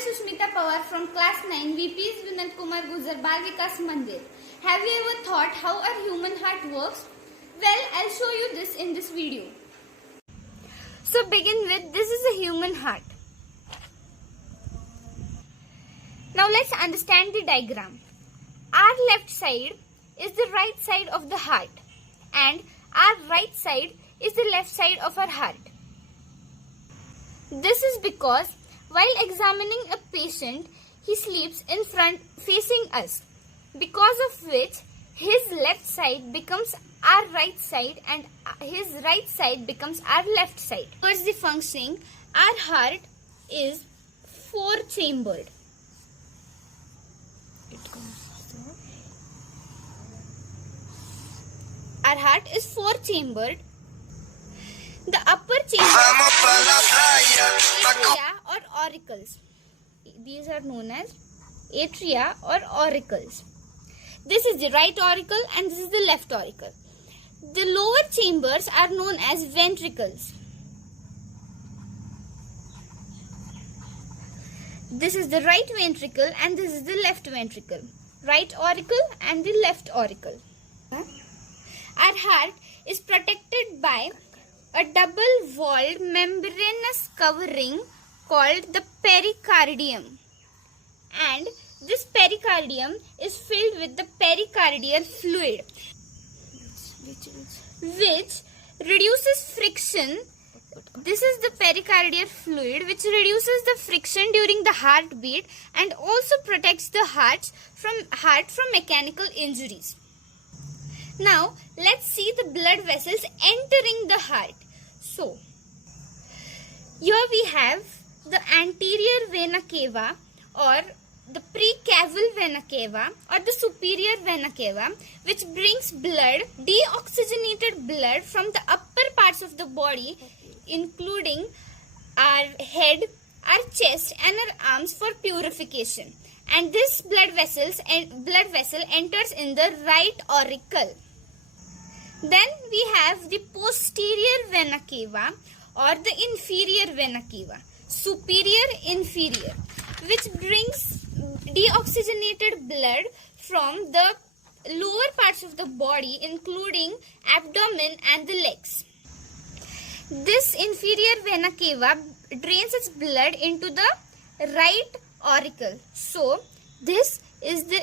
Sushmita Pawar from class 9 VP's Vinod Kumar Gujar Bal Vikas Mandir. Have you ever thought how a human heart works? Well, I'll show you this in this video. So begin with, this is a human heart. Now let's understand the diagram. Our left side is the right side of the heart and our right side is the left side of our heart. This is because while examining a patient, he sleeps in front facing us, because of which his left side becomes our right side and his right side becomes our left side. Towards the functioning, our heart is four-chambered. Our heart is four-chambered. The upper chamber atria or auricles. These are known as atria or auricles. This is the right auricle and this is the left auricle. The lower chambers are known as ventricles. This is the right ventricle and this is the left ventricle. Right auricle and the left auricle. Our heart is protected by a double-walled membranous covering called the pericardium, and this pericardium is filled with the pericardial fluid which reduces friction. This is the pericardial fluid which reduces the friction during the heartbeat and also protects the heart from mechanical injuries. Now, let's see the blood vessels entering the heart. So, here we have the anterior vena cava or the precaval vena cava or the superior vena cava, which brings blood, deoxygenated blood from the upper parts of the body, including our head, our chest and our arms for purification. And this blood vessel enters in the right auricle. Then we have the posterior vena cava or the inferior vena cava, superior, inferior, which brings deoxygenated blood from the lower parts of the body, including abdomen and the legs. This inferior vena cava drains its blood into the right auricle. So, this is the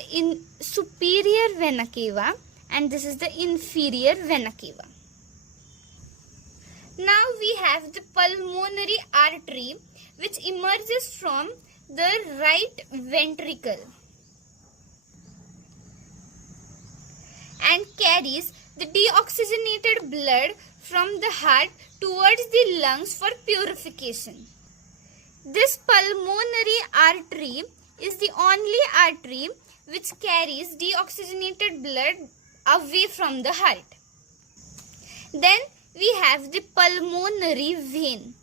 superior vena cava and this is the inferior vena cava. Now we have the pulmonary artery which emerges from the right ventricle and carries the deoxygenated blood from the heart towards the lungs for purification. This pulmonary artery is the only artery which carries deoxygenated blood away from the heart. Then we have the pulmonary vein.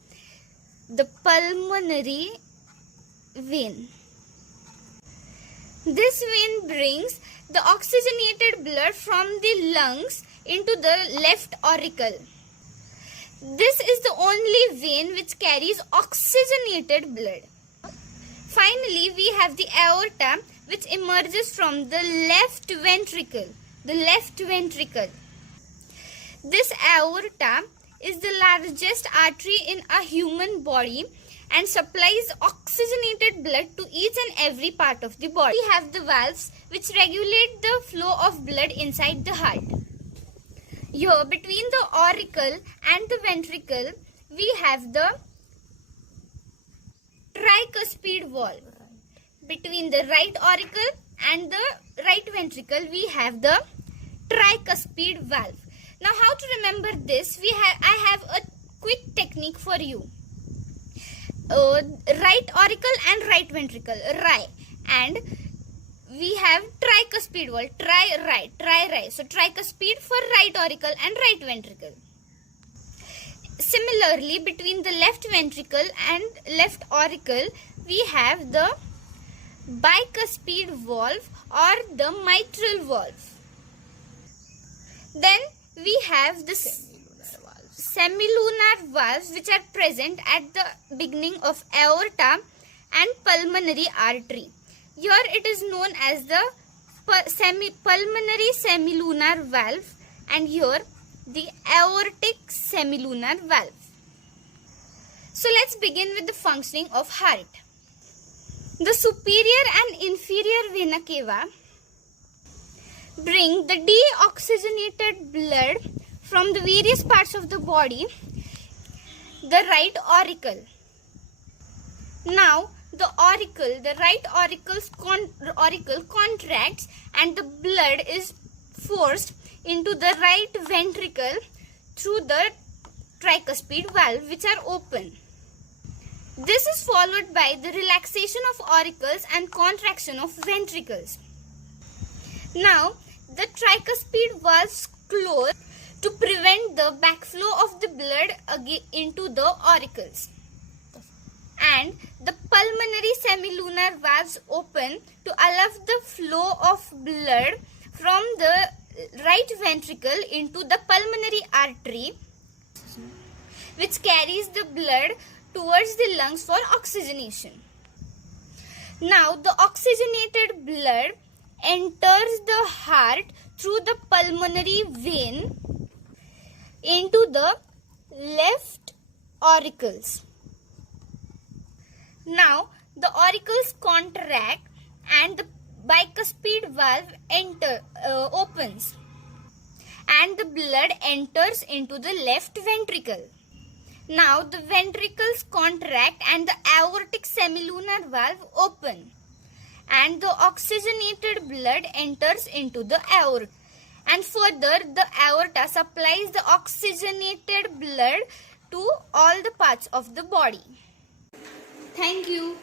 The pulmonary vein. This vein brings the oxygenated blood from the lungs into the left auricle. This is the only vein which carries oxygenated blood. Finally, we have the aorta which emerges from the left ventricle. The left ventricle. This aorta is the largest artery in a human body and supplies oxygenated blood to each and every part of the body. We have the valves which regulate the flow of blood inside the heart. Here, between the auricle and the ventricle, we have the tricuspid valve. Between the right auricle and the right ventricle, we have the tricuspid valve. Now, how to remember this? I have a quick technique for you. Right auricle and right ventricle, right, and we have tricuspid valve, tri-right. So tricuspid for right auricle and right ventricle. Similarly, between the left ventricle and left auricle, we have the bicuspid valve or the mitral valve. Then we have the semilunar valves which are present at the beginning of aorta and pulmonary artery. Here it is known as the pulmonary semilunar valve, and here the aortic semilunar valve. So let's begin with the functioning of heart. The superior and inferior vena cava bring the deoxygenated blood from the various parts of the body, the right auricle. Now the right auricle contracts and the blood is forced into the right ventricle through the tricuspid valve, which are open. This is followed by the relaxation of auricles and contraction of ventricles. Now the tricuspid valves close to prevent the backflow of the blood into the auricles, and the pulmonary semilunar valves open to allow the flow of blood from the right ventricle into the pulmonary artery, which carries the blood towards the lungs for oxygenation. Now the oxygenated blood enters the heart through the pulmonary vein into the left auricles. Now the auricles contract and the bicuspid valve opens, and the blood enters into the left ventricle. Now the ventricles contract and the aortic semilunar valve open, and the oxygenated blood enters into the aorta, and further the aorta supplies the oxygenated blood to all the parts of the body. Thank you.